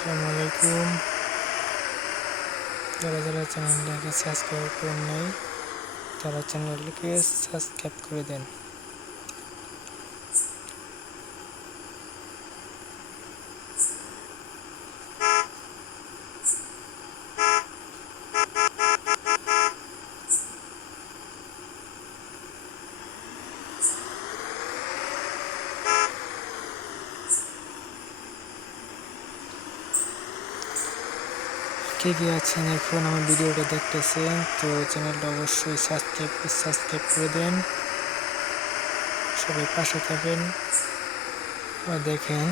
আসসালামু আলাইকুম। যারা যারা চ্যানেলটাকে সাবস্ক্রাইব করেন নাই তারা চ্যানেলটিকে সাবস্ক্রাইব করে দেন। কে কে আছেন এখন আমার ভিডিওটা দেখতেছেন, তো চ্যানেলটা অবশ্যই সাবস্ক্রাইব করে দেন। সবাই পাশে থাকেন। দেখেন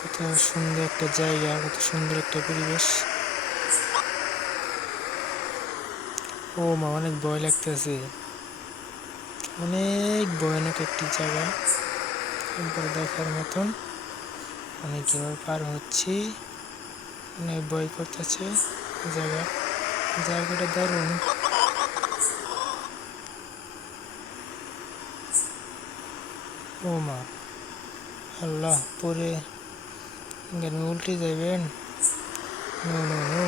কত সুন্দর একটা জায়গা, কত সুন্দর একটা পরিবেশ। ও মা, অনেক ভয় লাগতেছে, অনেক ভয়ানক একটি জায়গা, একবার দেখার মতন। অনেক কিভাবে পার হচ্ছি, অনেক ভয় করতেছে। জায়গাটা দারুণ। ও মা, আল্লাহ, পরে উল্টে যাবেন। No no no.